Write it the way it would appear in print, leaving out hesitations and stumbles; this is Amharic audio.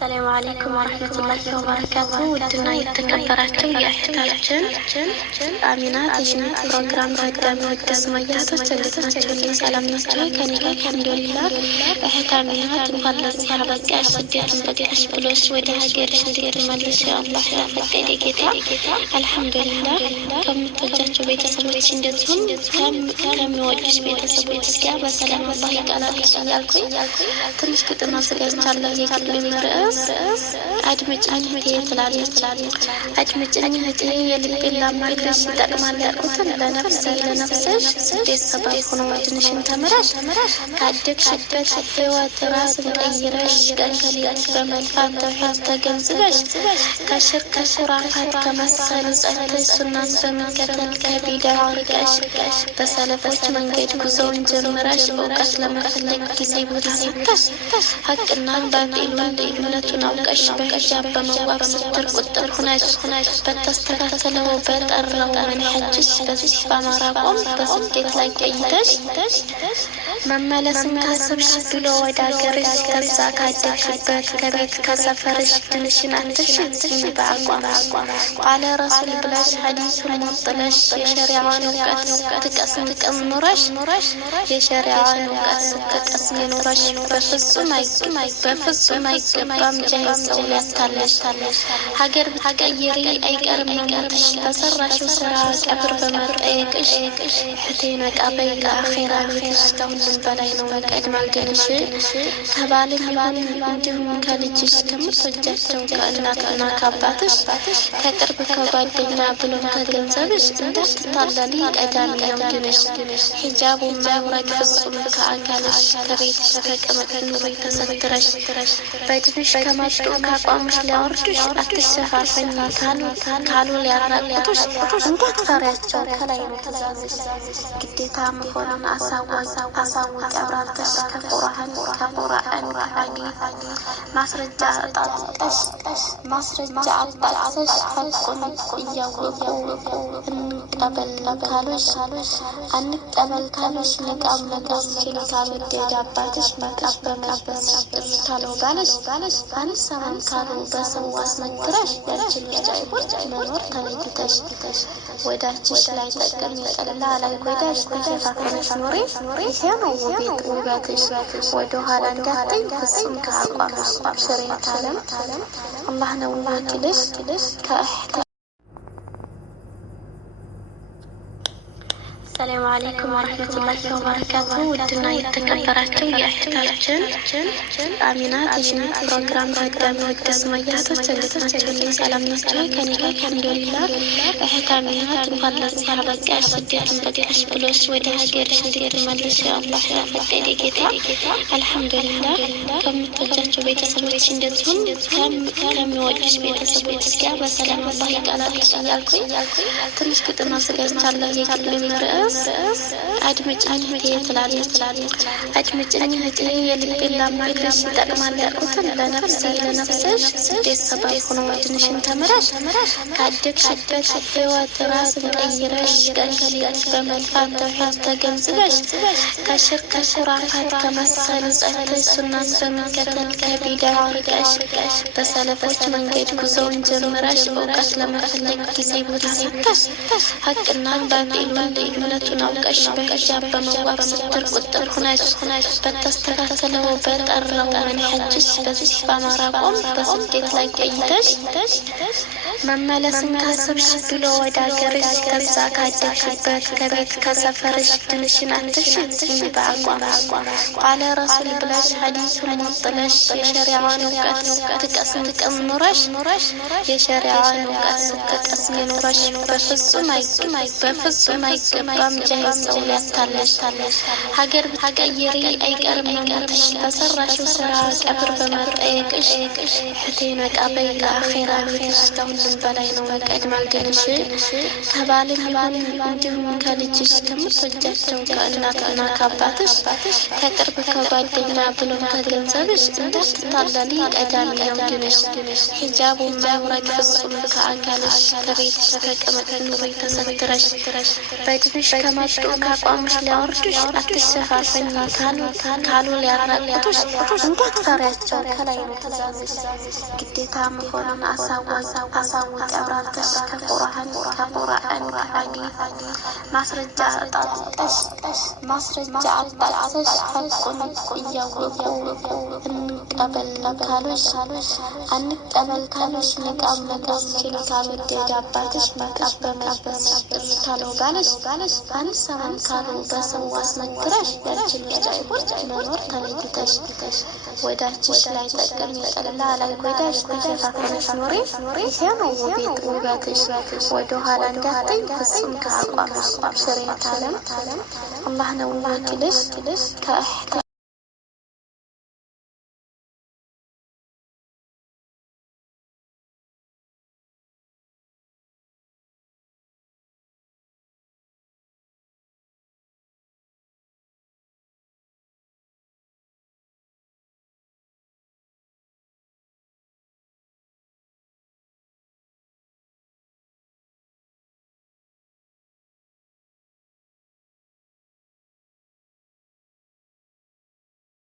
ሰላም አለይኩም ወራህመቱላሂ ወበረካቱ። ውድና የተከበራችሁ የእህታችን አሚና ተሽናት ፕሮግራም ታዳሚዎች ተስማያቶች እንዴት ናችሁ? ሰላም ናችሁ? ከኔ ጋር አልሐምዱሊላህ። እህት አሚናት እንኳን ለዚህ አበቃሽ፣ ስደትን በቃሽ ብሎሽ ወደ ሀገርሽ እንድትመለሽ አላህ ያፈቀደ ጌታ አልሐምዱሊላህ። ከምትወጃቸው ቤተሰቦች እንደዚሁም ከሚወዱሽ ቤተሰቦች ጋር በሰላም አላህ ይቀላቅልሽ እያልኩኝ ትንሽ ግጥም አዘጋጅቻለሁ። የግጥሜ ርዕስ አድምጭኝ እህቴ ትላለች። አድምጭኝ እህቴ የልቤን ላማክርሽ፣ ይጠቅማል ያልኩትን ለነፍስሽ ስደት ሰበብ ሆኖ ድንሽን ተምረሽ ካደግሽበት ህይወት ራስን ቀይረሽ ቀን ከሌት በመልፋት ተውሂድ ተገንዝበሽ ከሽርክ ከኹራፋት ከመሰሉ ጸንተሽ ሱናን በመከተል ከቢድዓ ርቀሽ በሰለፎች መንገድ ጉዞውን ጀምረሽ እውቀት ለመፈለግ ጊዜ ቦታ ሰጥተሽ ሀቅና ባጢሉን ልዩነቱን አውቀሽ በሂጃብ በመዋብ ስትር ቁጥር ሁነሽ በተስተካከለው በጠራው መንሐጅሽ በዚህ በአማራ ቆም በስደት ላይ ቆይተሽ መመለስን ካሰብሽ ብሎ ወደ ሀገርሽ ከዛ ካደግሽበት ከቤት ከሰፈርሽ ድንሽን አትሽኝ በአቋም ቃለ ረሱል ብለሽ ሐዲሱን ሞጥለሽ የሸሪዓን እውቀት ስትቀስም ኑረሽ የሸሪዓን እውቀት ስትቀስም ኑረሽ በፍጹም አይገባም ጃሂል ሰው ሊያታለሽ። ሀገር ብትቀይሪ አይቀርም መሞትሽ፣ በሰራሽው ስራ ቀብር በመጠየቅሽ እህቴ ነቃ በይ ለአኼራ ቤትሽ ከሁሉም በላይ ነው ቀድማ ግንሽ። ከባልም ይሁን እንዲሁም ከልጅሽ ከምትወጃቸው ከእናትና ከአባትሽ ከቅርብ ከጓደኛ ብሎም ከገንዘብሽ እንዳትታለሊ ቀዳሚ ነው ግንሽ። ሂጃቡን ማውረድ ፍጹም ከአካልሽ ከቤትሽ ተቀመጥ ኑሪ ተሰትረሽ በድንሽ ከመጡ ካቋምሽ ሊያወርዱሽ አትሸፋፈኝ ካሉ ሊያራቁቱሽ እንዳትፈሪያቸው ከላይ ነው ትእዛዝሽ። ግዴታ መሆኑን አሳወቅ አብራርተሽ ከቁርአን ከሐዲስ ማስረጃ አጣጥተሽ ሐቁን እያወቁ አንቀበል ካሉሽ ንቃም ለመስኪን ካበደደ አባትሽ መቃብ በመልበስ ካለው ባለሽ አንሰማም ካሉ በሰው አስመክረሽ ያንቺን ጃይቦች መኖር ተለይተሽ ወዳችሽ ላይ ጠቅም ይጠላ ላይ ጎዳሽ ተሸፋፍነሽ ኑሪ። ይሄ ነው ውበትሽ፣ ወደ ኋላ እንዳትይ ፍጹም ከአቋምሽ። ሽሬት ዓለም አላህ ነው ወኪልሽ ከእህት ሰላም አለይኩም ወራህመቱላሂ ወበረካቱ። ውድና የተከበራችሁ የእህታችን አሚና ተሽናት ፕሮግራም ታዳሚዎች ተስማያቶች እንዴት ናችሁ? ሰላም ናችሁ? ከኔ ጋር አልሐምዱሊላህ። እህት አሚናት እንኳን ለዚህ አበቃሽ፣ ስደትን በቃሽ ብሎሽ ወደ ሀገርሽ እንድትመለሽ አላህ ያፈቀደ ጌታ አልሐምዱሊላህ። ከምትወጃቸው ቤተሰቦች እንደዚሁም ከሚወዱሽ ቤተሰቦች ጋር በሰላም አላህ ይቀላቅልሽ እያልኩኝ ትንሽ ግጥም አዘጋጅቻለሁ። የግጥሜ ርዕስ አድምጭኝ እህቴ ትላለች። አድምጭኝ እህቴ የልቤን ላማክርሽ፣ ይጠቅማል ያልኩትን ለነፍስሽ ስደት ሰበብ ሆኖ ድንሽን ተምረሽ ካደግሽበት ህይወት ራስን ቀይረሽ ቀን ከሌት በመልፋት ተውሂድ ተገንዝበሽ ከሽርክ ከኹራፋት ከመሰሉ ጸንተሽ ሱናን በመከተል ከቢድዓ ርቀሽ በሰለፎች መንገድ ጉዞውን ጀምረሽ እውቀት ለመፈለግ ጊዜ ቦታ ሰጥተሽ ሀቅና ባጢሉን ልዩነቱን አውቀሽ በሂጃብ በመዋብ ስትር ቁጥር ሁነሽ በተስተካከለው በጠራው መንሐጅሽ በዚህ በአማራ ቆም በስደት ላይ ቆይተሽ መመለስን ካሰብሽ ብሎ ወደ ሀገርሽ ከዛ ካደግሽበት ከቤት ከሰፈርሽ ድንሽን አትሽኝ በአቋም ቃለ ረሱል ብለሽ ሐዲሱን ሞጥለሽ የሸሪዓን እውቀት ስትቀስም ኑረሽ የሸሪዓን እውቀት ስትቀስም ኑረሽ በፍጹም አይገባም ጃሂል ሰው ሊያታለሽ። ሀገር ብትቀይሪ አይቀርም መሞትሽ፣ በሰራሽው ስራ ቀብር በመጠየቅሽ እህቴ ነቃ በይ ለአኼራ ቤትሽ ከሁሉም በላይ ነው ቀድማ ግንሽ። ከባልም ይሁን እንዲሁም ከልጅሽ ከምትወጃቸው ከእናትና ከአባትሽ ከቅርብ ከጓደኛ ብሎም ከገንዘብሽ እንዳትታለሊ ቀዳሚ ነው ግንሽ። ሂጃቡን ማውረድ ፍጹም ከአካልሽ ከቤትሽ ተቀመጥ ኑሪ ተሰትረሽ በድንሽ ከመጡ ከአቋምሽ ሊያወርዱሽ አትሸፋፈኝ ካሉ ሊያራቁቱሽ እንዳትፈሪያቸው ከላይ ነው ትእዛዝሽ። ግዴታ መሆኑን አሳውቂ አብራርተሽ ከቁርአን ከሐዲስ ማስረጃ አጣቅሰሽ ሐቁን እያወቁ አንቀበል ካሉሽ ንቃብ መልበስ ካልወደደ አባትሽ ንቃብ በመልበስ ታለው ባለሽ አንሰማም ካሉ በሰው አስመክረሽ ያንቺን ምርጫ ይቦርጭ መኖር ተለይተሽ ወዳጅሽ ላይ ጠቅም የጠላ ላይ ጎዳሽ ተሸፋፍነሽ ኖሪ። ይሄ ነው ውበትሽ። ወደ ኋላ እንዳትይ ፍጹም ከአቋምሽ ሽሬት ዓለም አላህ ነው ወኪልሽ።